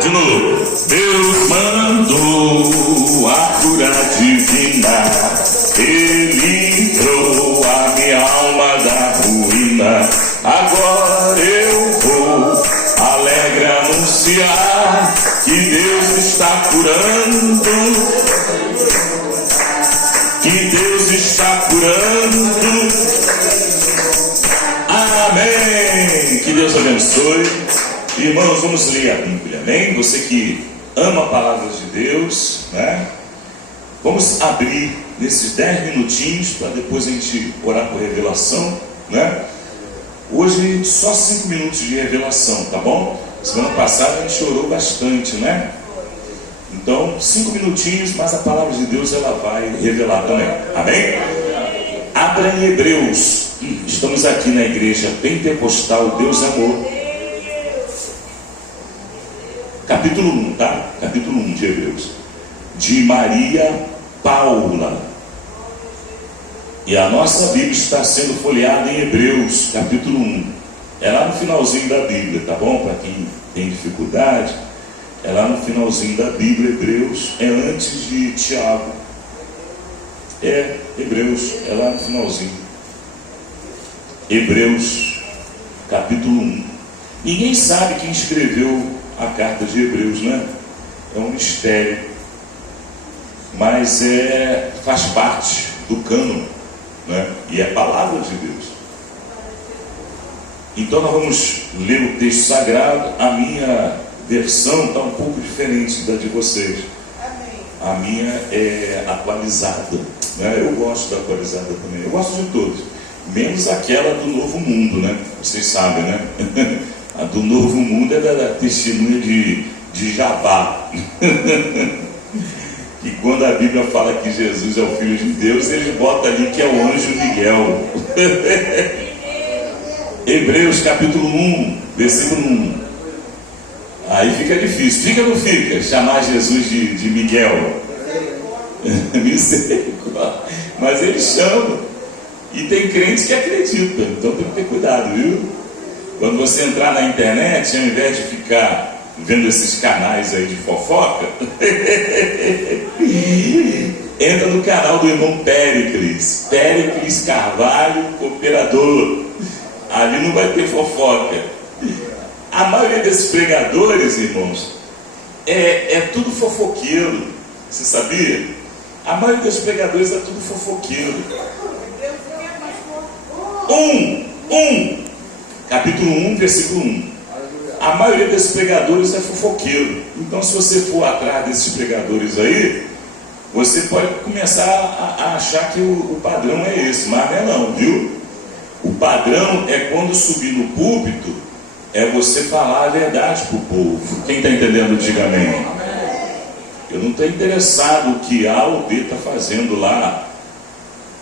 De novo. Deus mandou a cura divina, Ele livrou a minha alma da ruína. Agora eu vou alegre anunciar que Deus está curando, que Deus está curando. Amém. Que Deus abençoe. Irmãos, vamos ler a Bíblia, amém? Você que ama a palavra de Deus, né? Vamos abrir nesses 10 minutinhos para depois a gente orar por revelação, né? Hoje só 5 minutos de revelação, tá bom? Semana passada a gente orou bastante, né? Então, 5 minutinhos, mas a palavra de Deus ela vai revelar também, amém? Abra em Hebreus. Estamos aqui na igreja pentecostal Deus Amor, capítulo 1, tá? Capítulo 1 de Hebreus, de Maria Paula. E a nossa Bíblia está sendo folheada em Hebreus, capítulo 1. É lá no finalzinho da Bíblia, tá bom? Para quem tem dificuldade, é lá no finalzinho da Bíblia. Hebreus é antes de Tiago. É, Hebreus, é lá no finalzinho. Hebreus, capítulo 1. Ninguém sabe quem escreveu a carta de Hebreus, né? É um mistério, mas faz parte do cânon, né? E é a palavra de Deus. Então nós vamos ler o texto sagrado. A minha versão está um pouco diferente da de vocês. A minha é atualizada, né? Eu gosto da atualizada também. Eu gosto de todos, menos aquela do Novo Mundo, né? Vocês sabem, né? A do Novo Mundo é da testemunha de Jabá. E quando a Bíblia fala que Jesus é o Filho de Deus, eles botam ali que é o anjo Miguel. Hebreus capítulo 1, versículo 1. Aí fica difícil. Fica ou não fica? Chamar Jesus de Miguel. Misericórdia. Mas eles chamam. E tem crentes que acreditam. Então tem que ter cuidado, viu? Quando você entrar na internet, ao invés de ficar vendo esses canais aí de fofoca, entra no canal do irmão Péricles Carvalho, cooperador. Ali não vai ter fofoca. A maioria desses pregadores, irmãos, é tudo fofoqueiro. Você sabia? A maioria dos pregadores é tudo fofoqueiro. Capítulo 1, versículo 1. A maioria desses pregadores é fofoqueiro. Então, se você for atrás desses pregadores aí, você pode começar a achar que o padrão é esse, mas não é não, viu? O padrão é quando subir no púlpito, é você falar a verdade para o povo. Quem está entendendo, diga amém. Eu não estou interessado no que A ou B está fazendo lá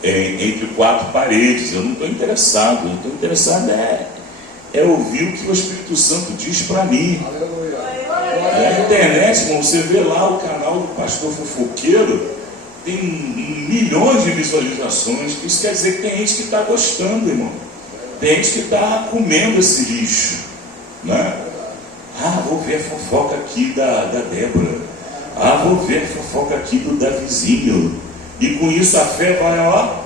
entre 4 paredes. Eu não estou interessado. Eu estou interessado é ouvir o que o Espírito Santo diz para mim. Na internet, irmão, você vê lá o canal do pastor fofoqueiro, tem milhões de visualizações. Isso quer dizer que tem gente que está gostando, irmão. Tem gente que está comendo esse lixo, né? Vou ver a fofoca aqui da Débora. Vou ver a fofoca aqui do Davizinho. E com isso a fé vai, ó.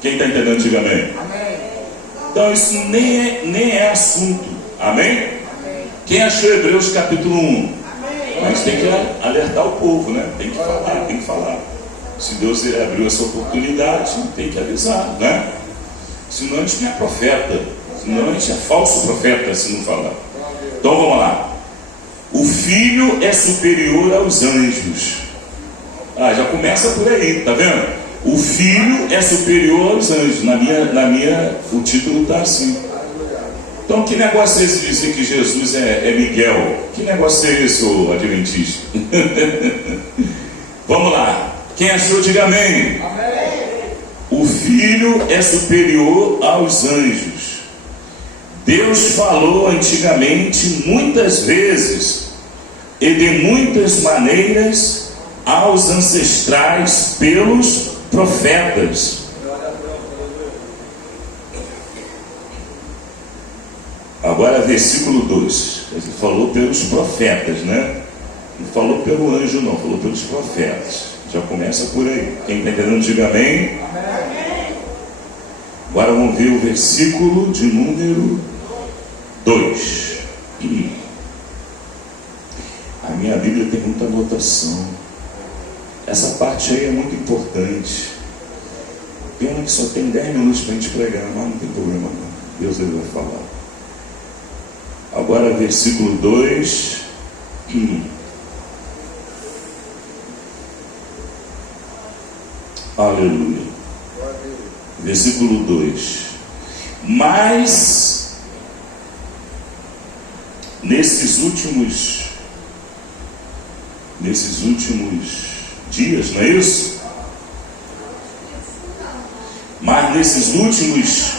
Quem está entendendo, diga amém. Então isso nem é assunto. Amém? Amém? Quem achou Hebreus capítulo 1? Amém. Mas tem que alertar o povo, né? Tem que falar. Se Deus abriu essa oportunidade, tem que avisar, né? Senão a gente não é profeta. Senão a gente é falso profeta se não falar. Então vamos lá. O filho é superior aos anjos. Já começa por aí, tá vendo? O filho é superior aos anjos. Na minha o título está assim. Então que negócio é esse de dizer que Jesus é Miguel? Que negócio é esse, ô adventista? Vamos lá. Quem achou, diga amém. O filho é superior aos anjos. Deus falou antigamente muitas vezes e de muitas maneiras aos ancestrais pelos profetas. Agora, versículo 2. Ele falou pelos profetas, né? Não falou pelo anjo, não. Falou pelos profetas. Já começa por aí. Quem está entendendo, diga amém. Agora vamos ver o versículo de número 2. A minha Bíblia tem muita anotação. Essa parte aí é muito importante. Pena que só tem 10 minutos para a gente pregar, mas não tem problema não. Deus ele vai falar. Agora versículo 2. Aleluia. Versículo 2. Mas nesses últimos dias, não é isso? Mas nesses últimos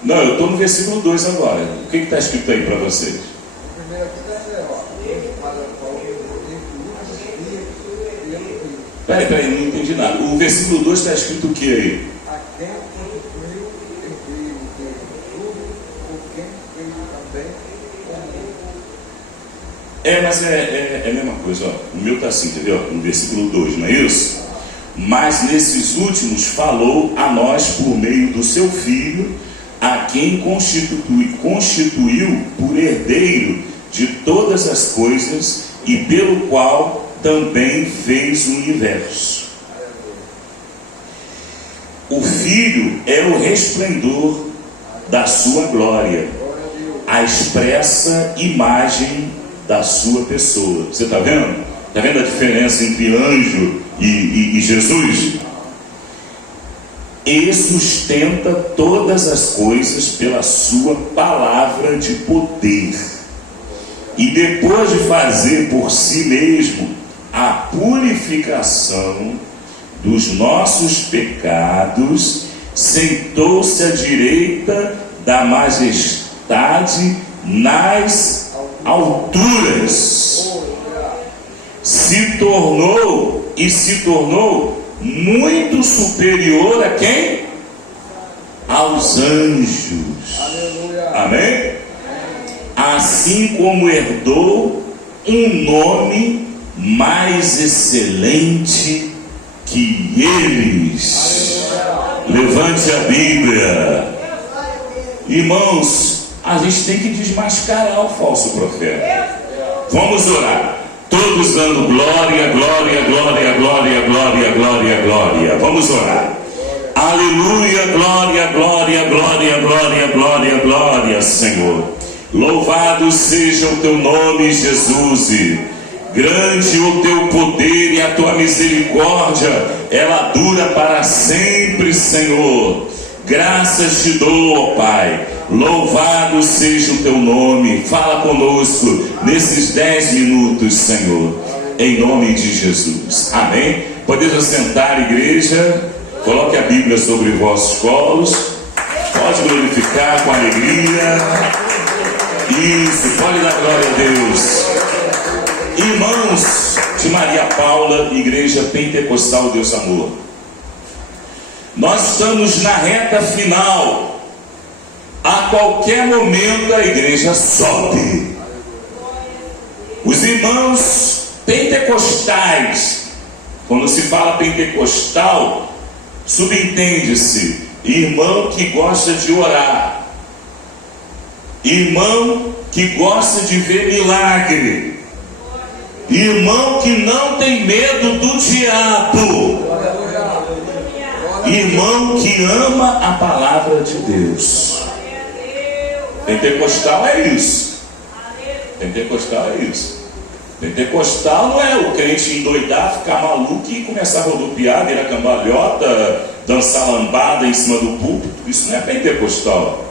Não, eu estou no versículo 2 agora. O que está escrito aí para vocês? Peraí, não entendi nada. O versículo 2 está escrito o que aí? Mas é a mesma coisa, ó. O meu está assim, entendeu? No versículo 2, não é isso? Mas nesses últimos falou a nós por meio do seu Filho, a quem constituiu por herdeiro de todas as coisas e pelo qual também fez o universo. O Filho é o resplendor da sua glória, a expressa imagem da sua pessoa. Você está vendo? Está vendo a diferença entre anjo e Jesus? E sustenta todas as coisas pela sua palavra de poder. E depois de fazer por si mesmo a purificação dos nossos pecados, sentou-se à direita da majestade nas alturas. Se tornou muito superior a quem? Aos anjos. Aleluia. Amém? Assim como herdou um nome mais excelente que eles. Aleluia. Levante a Bíblia. Irmãos, a gente tem que desmascarar o falso profeta. Vamos orar. Todos dando glória, glória, glória, glória, glória, glória, glória. Vamos orar. Aleluia, glória, glória, glória, glória, glória, glória, Senhor. Louvado seja o teu nome, Jesus. Grande o teu poder e a tua misericórdia, ela dura para sempre, Senhor. Graças te dou, ó Pai. Louvado seja o teu nome. Fala conosco nesses 10 minutos, Senhor, em nome de Jesus. Amém? Podeis assentar, igreja. Coloque a Bíblia sobre vossos colos. Pode glorificar com alegria. Isso, pode dar glória a Deus. Irmãos de Maria Paula, Igreja Pentecostal Deus Amor, nós estamos na reta final. A qualquer momento a igreja sobe. Os irmãos pentecostais, quando se fala pentecostal, subentende-se irmão que gosta de orar, irmão que gosta de ver milagre, irmão que não tem medo do diabo, irmão que ama a palavra de Deus. Pentecostal é isso. Pentecostal é isso. Pentecostal não é o crente endoidar, ficar maluco e começar a rodopiar, virar cambalhota, dançar lambada em cima do púlpito. Isso não é pentecostal.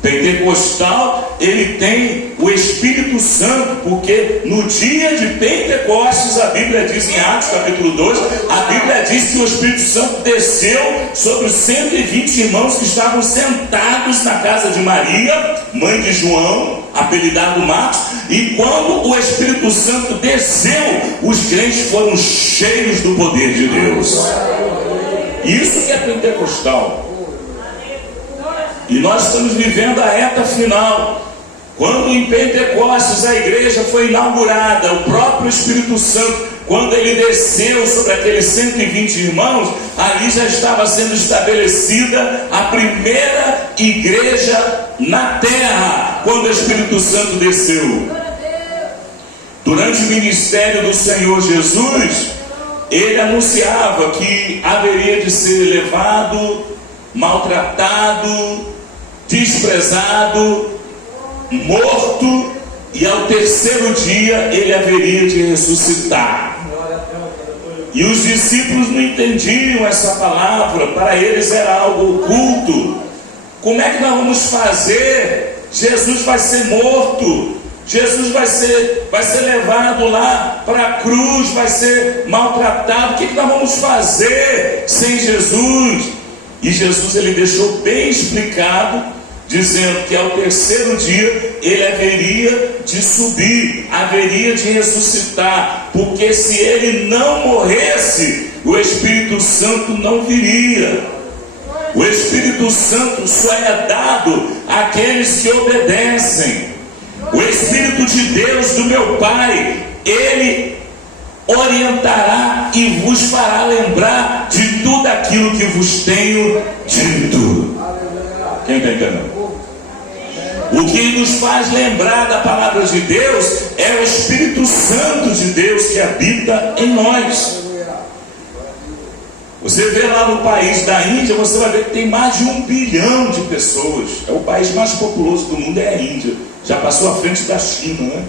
Pentecostal, ele tem o Espírito Santo, porque no dia de Pentecostes, a Bíblia diz em Atos capítulo 2, a Bíblia diz que o Espírito Santo desceu sobre os 120 irmãos que estavam sentados na casa de Maria, mãe de João, apelidado Marcos, e quando o Espírito Santo desceu, os crentes foram cheios do poder de Deus. Isso que é pentecostal. E nós estamos vivendo a reta final. Quando em Pentecostes a igreja foi inaugurada, o próprio Espírito Santo, quando ele desceu sobre aqueles 120 irmãos, ali já estava sendo estabelecida a primeira igreja na terra, quando o Espírito Santo desceu. Durante o ministério do Senhor Jesus, ele anunciava que haveria de ser levado, maltratado, desprezado, morto, e ao terceiro dia ele haveria de ressuscitar. E os discípulos não entendiam essa palavra, para eles era algo oculto. Como é que nós vamos fazer? Jesus vai ser morto, Jesus vai ser levado lá para a cruz, vai ser maltratado. O que nós vamos fazer sem Jesus? E Jesus ele deixou bem explicado, dizendo que ao terceiro dia ele haveria de subir, haveria de ressuscitar, porque se ele não morresse, o Espírito Santo não viria. O Espírito Santo só é dado àqueles que obedecem. O Espírito de Deus, do meu Pai, ele orientará e vos fará lembrar de tudo aquilo que vos tenho dito. Quem está entendendo? O que nos faz lembrar da palavra de Deus é o Espírito Santo de Deus que habita em nós. Você vê lá no país da Índia, você vai ver que tem mais de 1 bilhão de pessoas. É o país mais populoso do mundo, é a Índia. Já passou à frente da China, né?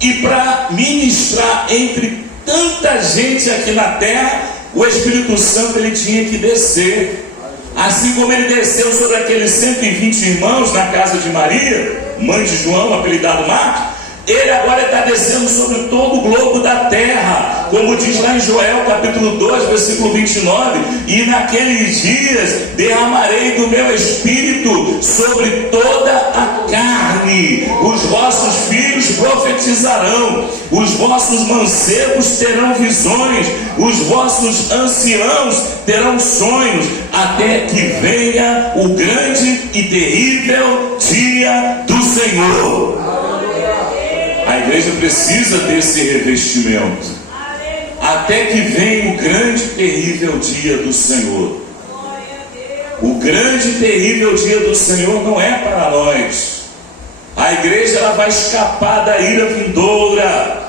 E para ministrar entre tanta gente aqui na terra, o Espírito Santo ele tinha que descer. Assim como ele desceu sobre aqueles 120 irmãos na casa de Maria, mãe de João, apelidado Marcos, ele agora está descendo sobre todo o globo da terra, como diz lá em Joel capítulo 2, versículo 29, e naqueles dias derramarei do meu espírito sobre toda a carne, os vossos filhos profetizarão, os vossos mancebos terão visões, os vossos anciãos terão sonhos, até que venha o grande e terrível dia do Senhor. A igreja precisa desse revestimento, até que venha o grande e terrível dia do Senhor. O grande e terrível dia do Senhor não é para nós. A igreja ela vai escapar da ira vindoura.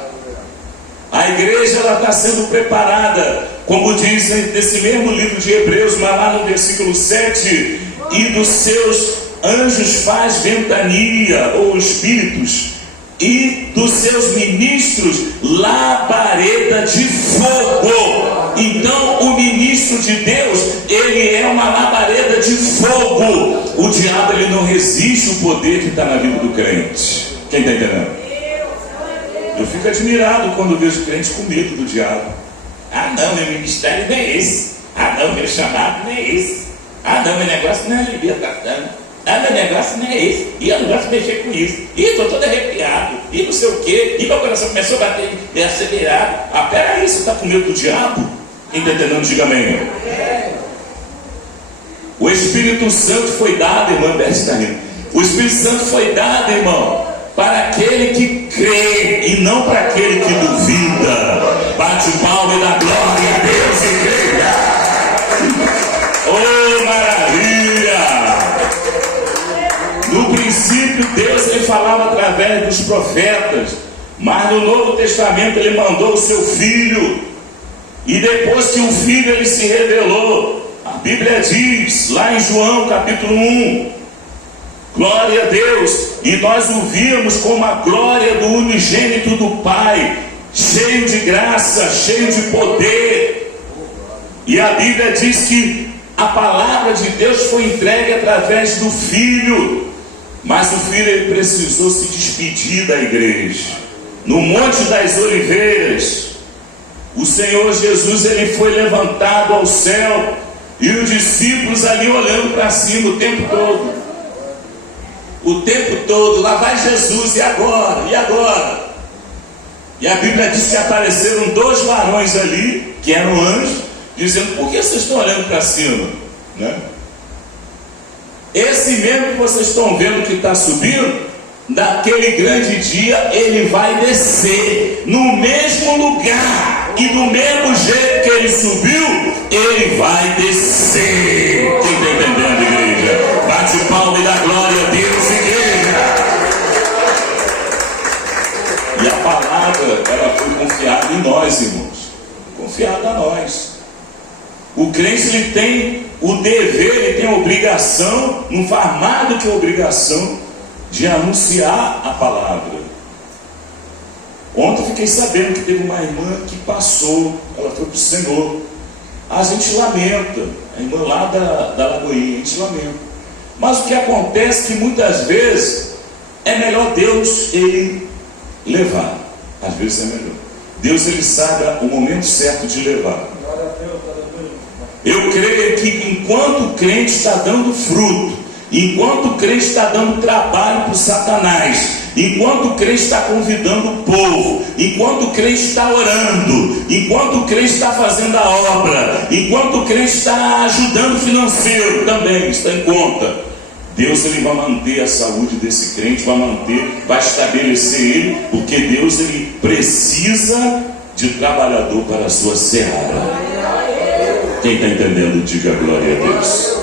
A igreja ela está sendo preparada, como diz nesse mesmo livro de Hebreus, mas lá no versículo 7, e dos seus anjos faz ventania, ou espíritos, e dos seus ministros labareda de fogo. Então o ministro de Deus, ele é uma labareda de fogo. O diabo ele não resiste o poder que está na vida do crente. Quem está entendendo? Eu fico admirado quando vejo crente com medo do diabo. Ah não, meu ministério não é esse. Ah não, meu chamado não é esse. Ah não, meu negócio não é libertação. Ah, meu negócio não é esse. E eu não gosto de mexer com isso. E estou todo arrepiado. E não sei o quê. E meu coração começou a bater acelerado. Ah, peraí, você está com medo do diabo? Quem está entendendo, diga amém. O Espírito Santo foi dado, irmã Bertani. O Espírito Santo foi dado, irmão, para aquele que crê e não para aquele que duvida. Bate o palmo e dá glória a Deus e creia. Oh, maravilha! No princípio Deus ele falava através dos profetas, mas no Novo Testamento ele mandou o seu Filho, e depois que o Filho ele se revelou, a Bíblia diz lá em João capítulo 1, glória a Deus, e nós o víamos como a glória do unigênito do Pai, cheio de graça, cheio de poder. E a Bíblia diz que A palavra de Deus foi entregue através do Filho, mas o Filho ele precisou se despedir da igreja. No Monte das Oliveiras, o Senhor Jesus ele foi levantado ao céu e os discípulos ali olhando para cima o tempo todo. O tempo todo, lá vai Jesus, e agora? E agora? E a Bíblia diz que apareceram 2 varões ali, que eram anjos, dizendo: por que vocês estão olhando para cima? Né? Esse mesmo que vocês estão vendo que está subindo, naquele grande dia ele vai descer no mesmo lugar, e do mesmo jeito que ele subiu, ele vai descer. Quem está entendendo, igreja? Bate palma e dá glória a Deus, igreja. E a palavra, ela foi confiada em nós, irmãos. Confiada a nós. O crente, ele tem o dever, ele tem a obrigação, não faz mais do que a obrigação, de anunciar a palavra. Ontem eu fiquei sabendo que teve uma irmã que passou, ela foi para o Senhor. A gente lamenta, a irmã lá da Lagoinha, a gente lamenta. Mas o que acontece é que muitas vezes é melhor Deus ele levar. Às vezes é melhor. Deus ele sabe o momento certo de levar. Eu creio que enquanto o crente está dando fruto, enquanto o crente está dando trabalho para o Satanás, enquanto o crente está convidando o povo, enquanto o crente está orando, enquanto o crente está fazendo a obra, enquanto o crente está ajudando o financeiro, também está em conta, Deus ele vai manter a saúde desse crente, vai estabelecer ele, porque Deus ele precisa de trabalhador para a sua seara. Quem está entendendo, diga glória a Deus.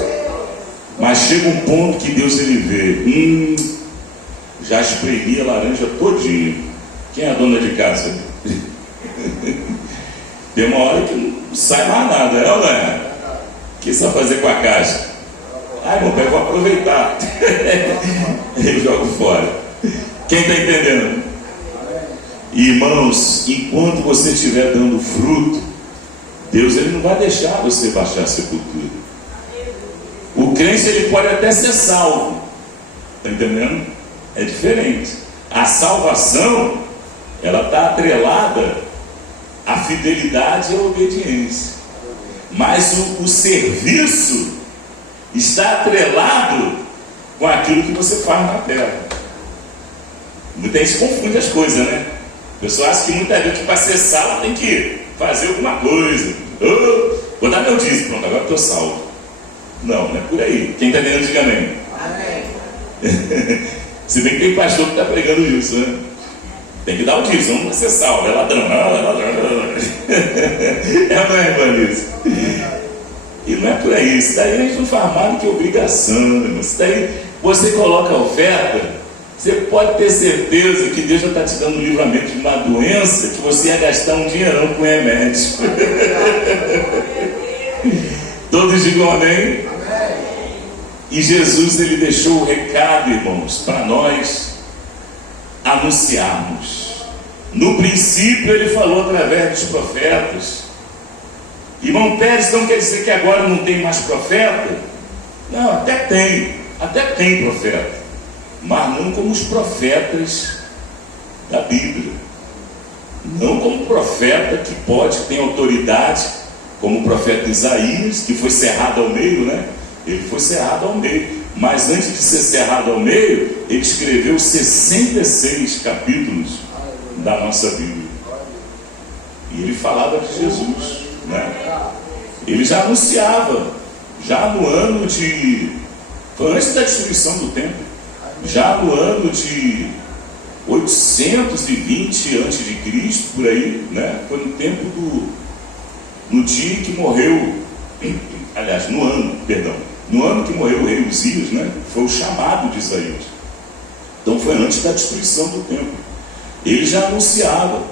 Mas chega um ponto que Deus ele vê, já espremi a laranja todinha. Quem é a dona de casa? Tem uma hora que não sai mais nada, é ou não é? O que você vai fazer com a caixa? Ai, meu pai, vou aproveitar. Eu jogo fora. Quem está entendendo? Irmãos, enquanto você estiver dando fruto, Deus ele não vai deixar você baixar a sepultura. O crente ele pode até ser salvo, está entendendo? É diferente. A salvação ela está atrelada à fidelidade e à obediência, mas o serviço está atrelado com aquilo que você faz na terra. Muita gente confunde as coisas, né? A pessoa acha que muita gente para ser salvo tem que fazer alguma coisa. Vou dar meu dízimo, pronto, agora estou salvo. Não, não é por aí. Quem está entendendo, diga amém. Amém. Se bem que tem pastor que está pregando isso, né? Tem que dar o dízimo, não vai ser salvo, é ladrão. É ou não é, Evanice? E não é por aí. Isso daí a gente não faz mais do que obrigação. Isso daí você coloca a oferta, você pode ter certeza que Deus já está te dando livramento de uma doença que você ia gastar um dinheirão com remédio. Todos digam amém? E Jesus ele deixou o recado, irmãos, para nós anunciarmos. No princípio ele falou através dos profetas. Irmão Pérez, não quer dizer que agora não tem mais profeta? Não, até tem profeta, mas não como os profetas da Bíblia. Não como profeta que ter autoridade, como o profeta Isaías, que foi cerrado ao meio, né? Ele foi cerrado ao meio, mas antes de ser cerrado ao meio, ele escreveu 66 capítulos da nossa Bíblia. E ele falava de Jesus, né? Ele já anunciava, já no ano de... Foi antes da destruição do templo. Já no ano de 820 a.C., por aí, né? Foi no tempo no dia que morreu, aliás, no ano que morreu o rei Uzias, né? Foi o chamado de Isaías. Então foi antes da destruição do templo. Ele já anunciava.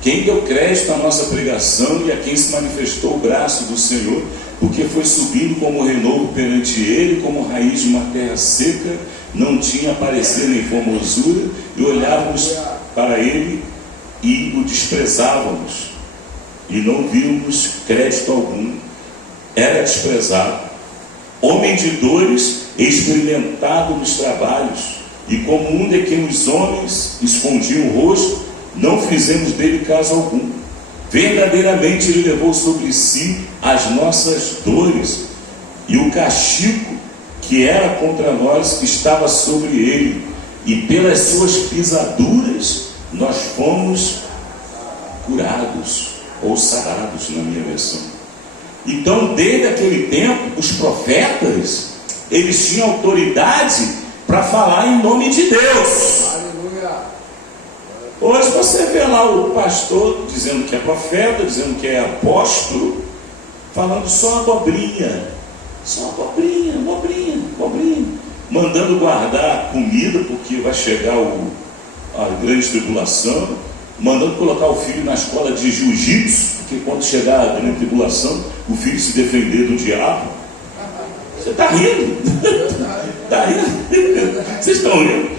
Quem deu crédito à nossa pregação e a quem se manifestou o braço do Senhor, porque foi subindo como renovo perante ele, como raiz de uma terra seca, não tinha parecer nem formosura, e olhávamos para ele e o desprezávamos, e não víamos crédito algum. Era desprezado, homem de dores, experimentado nos trabalhos, e como um de quem os homens escondiam o rosto, não fizemos dele caso algum. Verdadeiramente ele levou sobre si as nossas dores, e o castigo que era contra nós estava sobre ele, e pelas suas pisaduras nós fomos curados, ou sarados na minha versão. Então, desde aquele tempo, os profetas, eles tinham autoridade para falar em nome de Deus. Aleluia. Hoje você vê lá o pastor dizendo que é profeta, dizendo que é apóstolo, falando só abobrinha, mandando guardar comida porque vai chegar a grande tribulação, mandando colocar o filho na escola de jiu-jitsu, porque quando chegar a grande tribulação, o filho se defender do diabo. Você está rindo? Está rindo? Vocês estão rindo?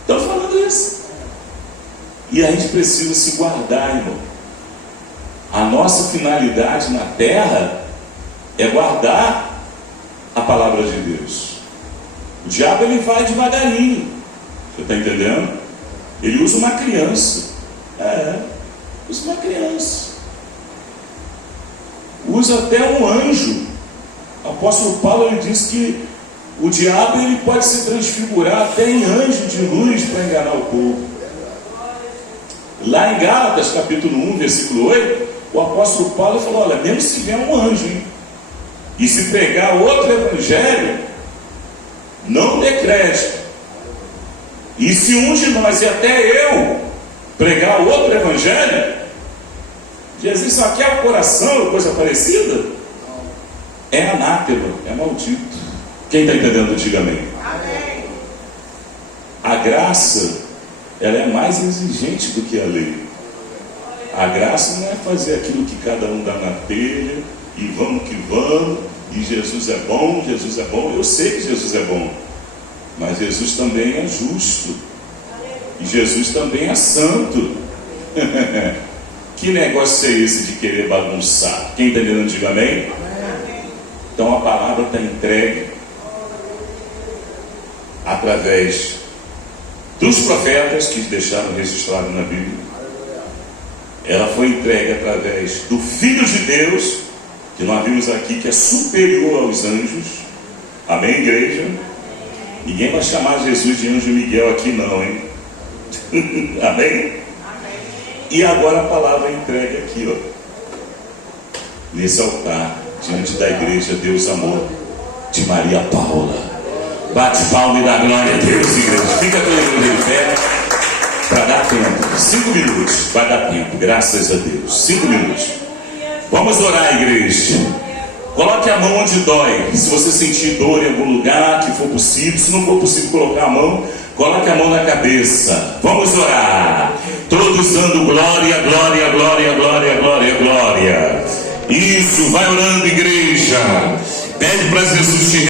Estão falando isso. E a gente precisa se guardar, irmão. A nossa finalidade na terra é guardar a palavra de Deus. O diabo, ele vai devagarinho. Você está entendendo? Ele usa uma criança. Usa uma criança. Usa até um anjo. O apóstolo Paulo, ele diz que o diabo, ele pode se transfigurar até em anjo de luz para enganar o povo. Lá em Gálatas, capítulo 1, versículo 8, o apóstolo Paulo falou: olha, mesmo se vier um anjo, hein? E se pregar outro evangelho, não dê crédito. E se um de nós, e até eu, pregar outro evangelho, Jesus só quer o coração ou coisa parecida, é anátema, é maldito. Quem está entendendo, diga amém. Amém. A graça, ela é mais exigente do que a lei. A graça não é fazer aquilo que cada um dá na telha, e vamos que vamos, e Jesus é bom, Jesus é bom. Eu sei que Jesus é bom, mas Jesus também é justo, e Jesus também é santo. Que negócio é esse de querer bagunçar? Quem está entendendo, diga amém. Então a palavra está entregue através dos profetas que deixaram registrado na Bíblia. Ela foi entregue através do Filho de Deus, que nós vimos aqui, que é superior aos anjos. Amém, igreja? Ninguém vai chamar Jesus de anjo Miguel aqui não, hein? Amém? E agora a palavra é entregue aqui, ó, nesse altar, diante da igreja Deus Amor de Maria Paula. Bate palma e dá glória a Deus, igreja. Fica com a igreja de pé para dar tempo. 5 minutos, vai dar tempo, graças a Deus. 5 minutos. Vamos orar, igreja. Coloque a mão onde dói. Se você sentir dor em algum lugar que for possível, se não for possível colocar a mão, coloque a mão na cabeça. Vamos orar. Todos dando glória, glória, glória, glória, glória, glória. Isso, vai orando, igreja. Pede para Jesus te